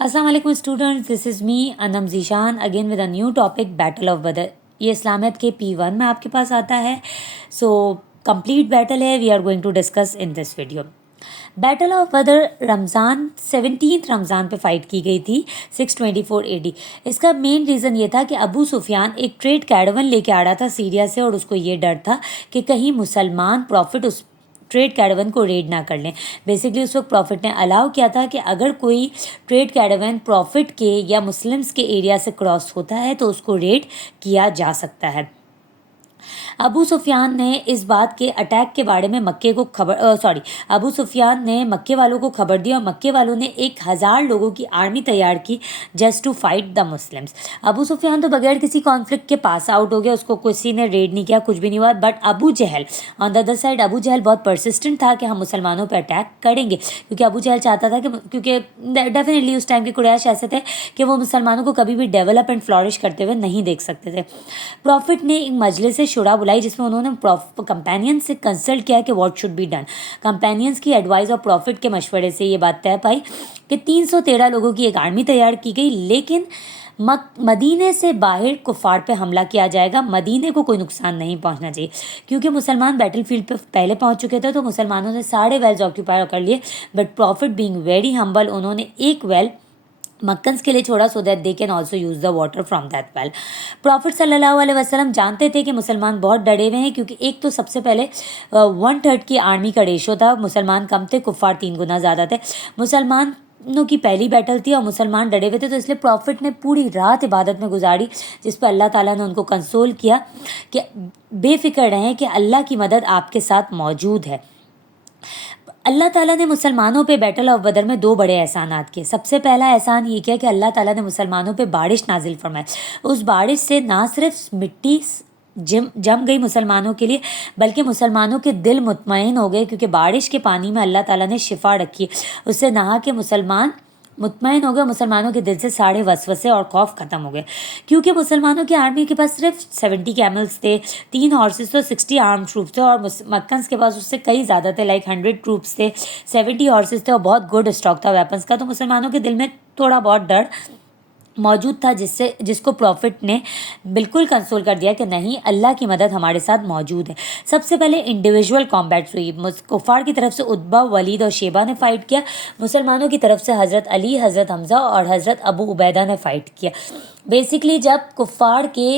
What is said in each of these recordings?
अस्सलाम वालेकुम students, this is me Anam Zeeshan again with a new topic battle of बदर। ये इस्लामियत के P1 में आपके पास आता है। सो कंप्लीट बैटल है, we are going to discuss in this video. Battle of Badr Ramzan 17 Ramzan पे फाइट की गई थी 624 AD। इसका मेन रीज़न ये था कि अबू सुफियान एक ट्रेड कैरावन लेके आ रहा था सीरिया से, और उसको ये डर था कि कहीं मुसलमान प्रॉफिट उस ट्रेड कैरावन को रेड ना कर लें। बेसिकली उस वक्त प्रॉफिट ने अलाउ किया था कि अगर कोई ट्रेड कैरावन प्रॉफिट के या मुस्लिम्स के एरिया से क्रॉस होता है तो उसको रेड किया जा सकता है। अबू सुफियान ने इस बात के अटैक के बारे में अबू सुफियान ने मक्के वालों को खबर दी, और मक्के वालों ने 1000 लोगों की आर्मी तैयार की just to fight the Muslims. Abu Sufyan तो बगैर किसी कॉन्फ्लिक्ट के पास आउट हो गया, उसको किसी ने रेड नहीं किया, कुछ भी नहीं हुआ। But Abu Jahl on the other side, Abu Jahl बहुत परसिस्टेंट था कि हम मुसलमानों पर अटैक करेंगे, क्योंकि अबू जहल चाहता था कि क्योंकि डेफिनेटली उस टाइम के कुरैश ऐसे थे कि वो मुसलमानों को कभी भी डेवलप एंड फ्लॉरिश करते हुए नहीं देख सकते थे। प्रॉफिट ने एक मजलिस शुरा बुलाई जिसमें उन्होंने कंपेनियन से कंसल्ट किया कि what should be done. Companions की एडवाइस और प्रॉफिट के मशवरे से ये बात तय पाई कि 313 लोगों की एक आर्मी तैयार की गई, लेकिन मदीने से बाहर कुफार पे हमला किया जाएगा। मदीने को कोई नुकसान नहीं पहुंचना चाहिए, क्योंकि मुसलमान बैटलफील्ड पे पहले पहुंच चुके थे, तो मुसलमानों ने सारे वेल्स ऑक्यूपाई कर लिए। But profit being very humble, उन्होंने एक वेल मक्कन्स के लिए छोड़ा so that they can also use the water from that well. Profit सल्लल्लाहु अलैहि वसल्लम जानते थे कि मुसलमान बहुत डरे हुए हैं, क्योंकि एक तो सबसे पहले 1/3 की आर्मी का रेशो था, मुसलमान कम थे, कुफ़ार 3 गुना ज़्यादा थे। मुसलमानों की पहली बैटल थी और मुसलमान डरे हुए थे, तो इसलिए प्रॉफिट ने पूरी रात इबादत में गुजारी, जिस पर अल्लाह ताला ने उनको कंसोल किया कि बेफिक्र रहें कि अल्लाह की मदद आपके साथ मौजूद है। अल्लाह ताला ने मुसलमानों पे बैटल ऑफ बदर में 2 बड़े एहसानात किए। सबसे पहला एहसान ये किया कि अल्लाह ताला ने मुसलमानों पे बारिश नाजिल फरमाई। उस बारिश से ना सिर्फ मिट्टी जम गई मुसलमानों के लिए, बल्कि मुसलमानों के दिल मुतमईन हो गए, क्योंकि बारिश के पानी में अल्लाह ताला ने शिफा रखी। उससे नहा के मुसलमान मुतमईन हो गए। मुसलमानों के दिल से सारे वसवसे और खौफ ख़त्म हो गए, क्योंकि मुसलमानों की आर्मी के पास सिर्फ 70 कैमल्स थे, 3 हॉर्सेस थे, 60 आर्म ट्रूप्स थे, और मक्कन्स के पास उससे कई ज़्यादा थे, लाइक 100 ट्रूप्स थे, 70 हॉर्सेस थे, और बहुत गुड स्टॉक था वेपन्स का। तो मुसलमानों के दिल में थोड़ा बहुत डर मौजूद था, जिसको प्रॉफिट ने बिल्कुल कंसोल कर दिया कि नहीं, अल्लाह की मदद हमारे साथ मौजूद है। सबसे पहले इंडिविजुअल कॉम्बैट्स हुई। कुफार की तरफ से उतबा, वलीद और शेबा ने फ़ाइट किया। मुसलमानों की तरफ से हज़रत अली, हज़रत हमज़ा और हज़रत अबू उबैदा ने फ़ाइट किया। बेसिकली जब कुफार के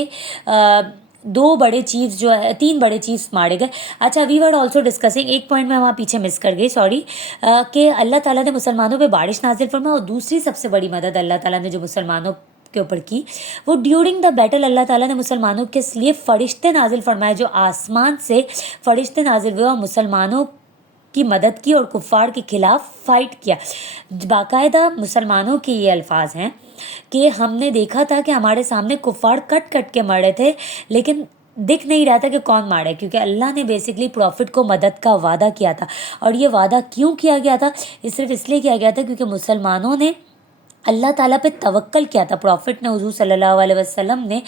2 बड़े चीफ्स जो है, 3 बड़े चीफ्स मारे गए। अच्छा, वी वर ऑल्सो डिस्कसिंग, एक पॉइंट मैं वहाँ पीछे मिस कर गई, सॉरी, कि अल्लाह ताला ने मुसलमानों पे बारिश नाजिल फरमाई, और दूसरी सबसे बड़ी मदद अल्लाह ताला ने जो मुसलमानों के ऊपर की, वो ड्यूरिंग द बैटल अल्लाह ताला ने मुसलमानों के लिए फ़रिश्ते नाजिल फरमाए, जो आसमान से फ़रिश्ते नाजिल हुए और मुसलमानों की मदद की और कुफ़ार के ख़िलाफ़ फ़ाइट किया। बाकायदा मुसलमानों के ये अल्फाज हैं कि हमने देखा था कि हमारे सामने कुफ़ार कट कट के मरे थे, लेकिन दिख नहीं रहा था कि कौन मारे, क्योंकि अल्लाह ने बेसिकली प्रॉफिट को मदद का वादा किया था। और ये वादा क्यों किया गया था? ये सिर्फ इसलिए किया गया था क्योंकि मुसलमानों ने अल्लाह ताला पे तवक्कल किया था। प्रॉफिट ने, हुज़ूर सल्लल्लाहु अलैहि वसल्लम ने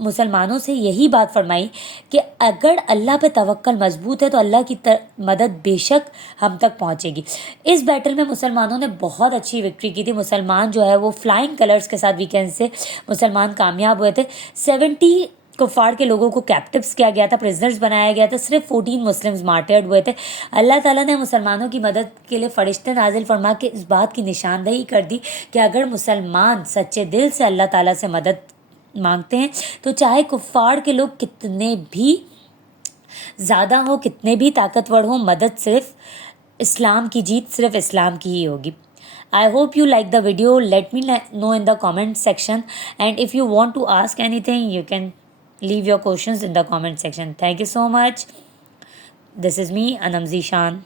मुसलमानों से यही बात फरमाई कि अगर अल्लाह पे तवक्कल मजबूत है तो अल्लाह की मदद बेशक हम तक पहुंचेगी। इस बैटल में मुसलमानों ने बहुत अच्छी विक्ट्री की थी। मुसलमान जो है वो फ्लाइंग कलर्स के साथ वीकेंड से मुसलमान कामयाब हुए थे। 70 कुफार के लोगों को कैप्टिव्स किया गया था, प्रिजनर्स बनाया गया था। सिर्फ 14 मुस्लिम्स मार्टर्ड हुए थे। अल्लाह ताला ने मुसलमानों की मदद के लिए फ़रिश्ते नाजिल फरमा के इस बात की निशानदही कर दी कि अगर मुसलमान सच्चे दिल से अल्लाह ताला से मदद मांगते हैं तो चाहे कुफार के लोग कितने भी ज़्यादा हो, कितने भी ताकतवर हो, मदद सिर्फ इस्लाम की जीत सिर्फ इस्लाम की ही होगी। I hope you like the video. Let me know in the comment section, and if you want to ask anything you can leave your questions in the comment section. Thank you so much. This is me, Anam Zishan.